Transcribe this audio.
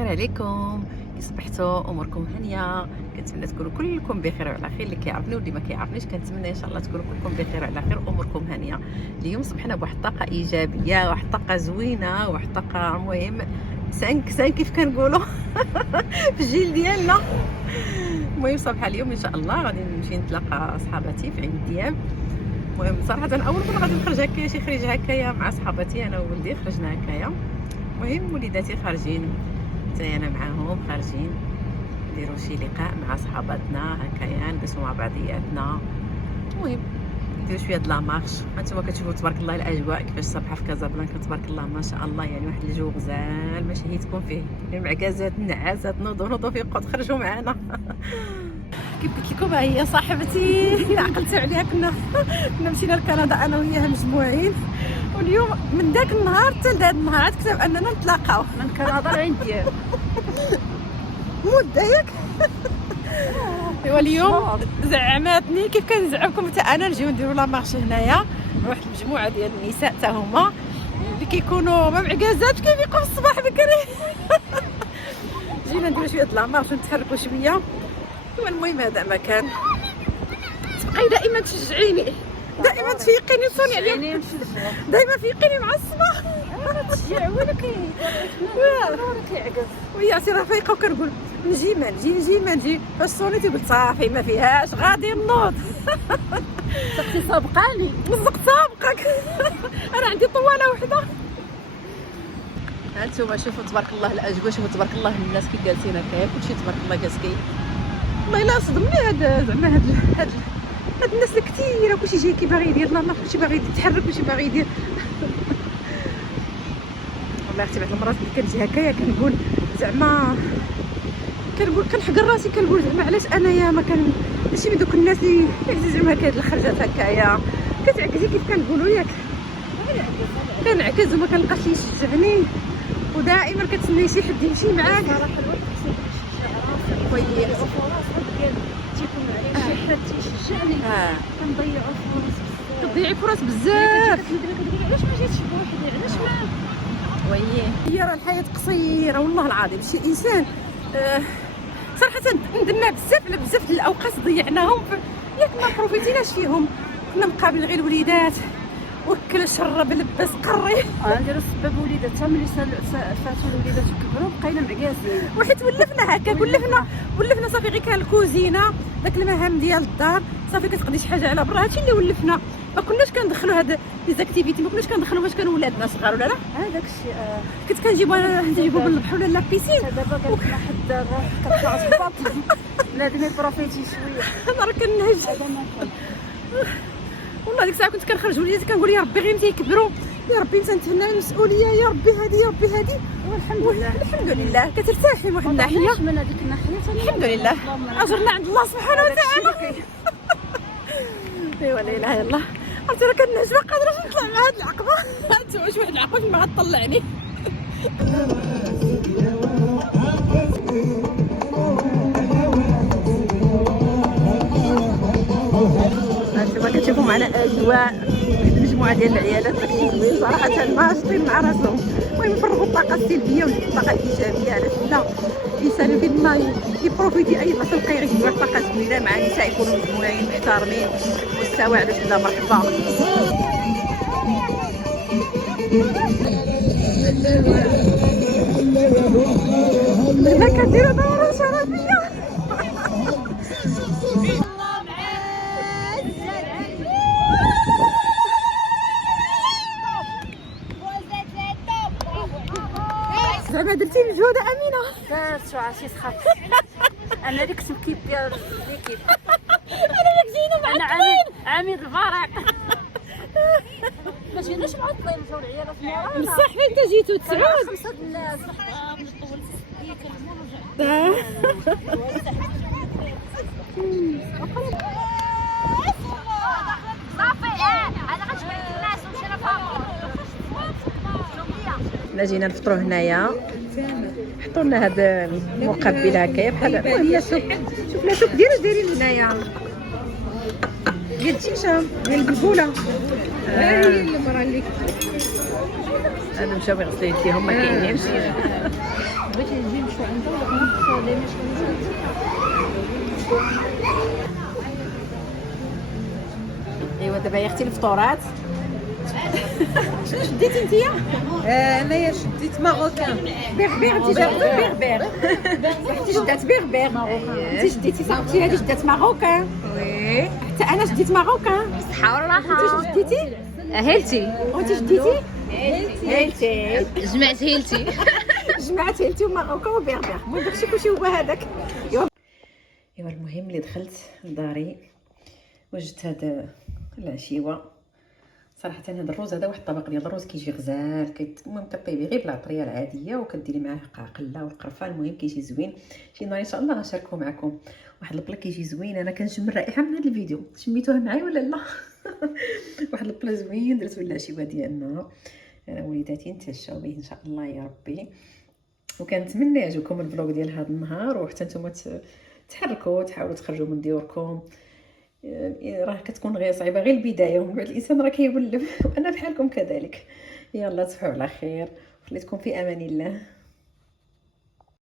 الخير عليكم. كي صبحتوا اموركم هانيه؟ كنتمنى تكونوا كلكم بخير وعلى خير. اللي كيعرفني واللي ما كيعرفنيش كنتمنى ان شاء الله تكونوا كلكم بخير وعلى خير اموركم هانيه. اليوم صبحنا بواحد الطاقه ايجابيه، واحد الطاقه زوينه، واحد الطاقه المهم سان كيف كنقولوا في الجيل ديالنا. المهم صباح اليوم ان شاء الله غادي نمشي نتلاقى صحاباتي في عين دياب. المهم صراحه اول مره غادي نخرج هكايا شي خريج هكايا مع صحاباتي، انا وولدي خرجنا هكايا. المهم وليداتي خارجين حتى انا معاهم خارجين نديرو شي لقاء مع صحاباتنا هكايا، نقسمو مع بعضياتنا. المهم نديرو شويه د لا مارش. هانتوما كتشوفوا تبارك الله الاجواء كيفاش صباحه في كازابلانكا، تبارك الله ما شاء الله، يعني واحد الجو غزال ما شهيتكم فيه. المعكازات النعاسات نوضوا فيقوا تخرجوا معنا. كيف قلت لكم هي صاحبتي اللي عقلت عليها، كنا مشينا لكندا انا وياها مجموعين، واليوم من ذاك النهار حتى لهذا النهار كتب اننا نتلاقاو من كندا لعين دياب مده ياك. ايوا اليوم زعماتني كيف كنزعمكم حتى انا نجيو نديرو لا مارش هنايا مع واحد المجموعه ديال النساء حتى هما اللي كيكونوا ما معكازات كيفيقوا في الصباح بكري. جينا نديرو شويه د لا مارش ونتحركوا شويه. المهم هذا مكان تبقاي دائما تشجعيني، دائما تفيقيني وتصوني عليا، دائما فيقيني مع الصباح. انا تشجيع ولا كيعكس وهي عرفتي راه فايقه وكنقول نجي ما نجي فاش صونيتي قلت صافي ما فيهاش غادي نوض. شفتي سابقاني مزق سابقك. انا عندي طواله وحده. هانتوما شوفوا تبارك الله الاجواء، شوفوا تبارك الله الناس كي جالسين هكايا، كلشي تبارك الله جالس والله الا صدمني هاد زعما هاد الناس الكثيره، كلشي جاي كي باغي يدير لا كلشي باغي يتحرك، كلشي باغي يدير. والله اختي بعض المرات ملي كنجي هكايا كنقول زعما كنحق راسي، كنقول زعما علاش انايا ما كان ماشي من دوك الناس اللي زعما هكا هاد الخرجات هكايا كتعكزي كيف كنقولوا ياك، كنعكز وما كنلقاش اللي يشجعني، ودائما كتسناي شي حد يمشي معاك. كويس تيكون عليه شي حد تيشجعني كنضيعوا فرص، كتضيعي فرص بزاف. علاش ما جيتش بوحدي، علاش ما هي راه الحياه قصيره والله العظيم. شي انسان صراحه ندمنا بزاف على بزاف الاوقات ضيعناهم ياك ما بروفيتيناش فيهم. كنا مقابل غير الوليدات وكل شرب لبس قري. نديرو السبب وليدات حتى ملي فاتوا الوليدات وكبروا بقينا معكازين، وحيت ولفنا هكا ولفنا صافي غير كان الكوزينه داك المهام ديال الدار صافي كتقضي شي حاجه على برا. هادشي اللي ولفنا، ما كناش كندخلوا هاد لي زاكتيفيتي، ما كناش كندخلوا فاش كانوا ولادنا صغار ولا لا. هذاك الشيء كنت كنجيبوا من البحر ولا لا بيسين. دابا كنحد الروح كتطلع في الباطن بنادم يبروفيتي شويه. انا راه كنهج والله ديك الساعه كنت كنخرج وليداتي كنقول يا ربي غير تيكبروا، يا ربي نتفنى المسؤوليه، يا ربي هذه يا ربي هذه. الحمد لله كترتاحي من واحد الناحيه، من هذيك الناحيه الحمد لله اجرنا عند الله سبحانه وتعالى. ايوا لا اله الا الله. عرفتي راه كنهج ما قادراش نطلع مع هاد العقبه. انتما شي واحد العقبه ما غتطلعني. انتما كتشوفوا معنا اجواء مجموعه ديال العيالات داكشي زوين صراحه، ناشطين مع راسهم. المهم يفرغوا الطاقه السلبيه والطاقه الايجابيه. علاش لا الانسان يمكن ما يبروفيتي اي بلاصه يلقى يجيب واحد الطاقه زوينه مع نساء يكونوا مجموعين محترمين مستوى. علاش لا مرحبا. هنا كنديروا دوره شرفيه. زعما درتي مجهود امينه. درت عرفتي سخاف. انا اللي كنت كيب ديال ليكيب، انا اللي جينا مع عميد الفريق. ما جيناش معطلين، مشاو العيالات مورانا بصح حيت جيتو تسعود 5 الناس من طول يكلمون ورجعنا. حنا جينا نفطروا هنايا، حطوا لنا هذا المقبل هكايا بحال المهم شوف سوق دايرين هنايا ديال الشيشه ديال البلبوله. هي المراه اللي هادو مشاو يغسلوا يديهم ما كاينينش. بغيتي نجي نمشيو عندها ولا ناخذ لي مشكل. ايوا دابا يا اختي الفطورات. شنو شديتي انتيا؟ انايا شديت ماروكان. بيغبيغ انت جدات بيغبيغ. انت جدات بيغبيغ. انت شديتي صاحبتي هذه جدات ماروكان. وي حتى انا شديت ماروكان. صحه والراحه. انت شديتي؟ هيلتي. وانت شديتي؟ هيلتي. جمعت هيلتي. جمعت هيلتي وماروكان وبيغبيغ. المهم داكشي كلشي هو هذاك. ايوا المهم اللي دخلت لداري وجدت هذا العشيوه. صراحه هذا الروز هذا واحد الطبق ديال الروز كيجي غزال. المهم كطيبي غير بالعطريه العاديه وكديري معاه قاقله والقرفه. المهم كيجي زوين. شي نهار ان شاء الله غنشاركو معكم واحد البلا كيجي زوين. انا كنشم الرائحه من هذا الفيديو. شميتوها معايا ولا لا؟ واحد البلا زوين درتو العشيوه ديالنا. انا وليداتي نتعشاو به ان شاء الله يا ربي. وكنتمنى يعجبكم الفلوق ديال هذا النهار وحتى نتوما تحركوا تحاولوا تخرجوا من ديوركم. راه كتكون غير صعيبه غير البدايه ومن بعد الانسان راه كيولف. وانا بحالكم كذلك. يلا تصبحوا على خير. خليتكم في امان الله.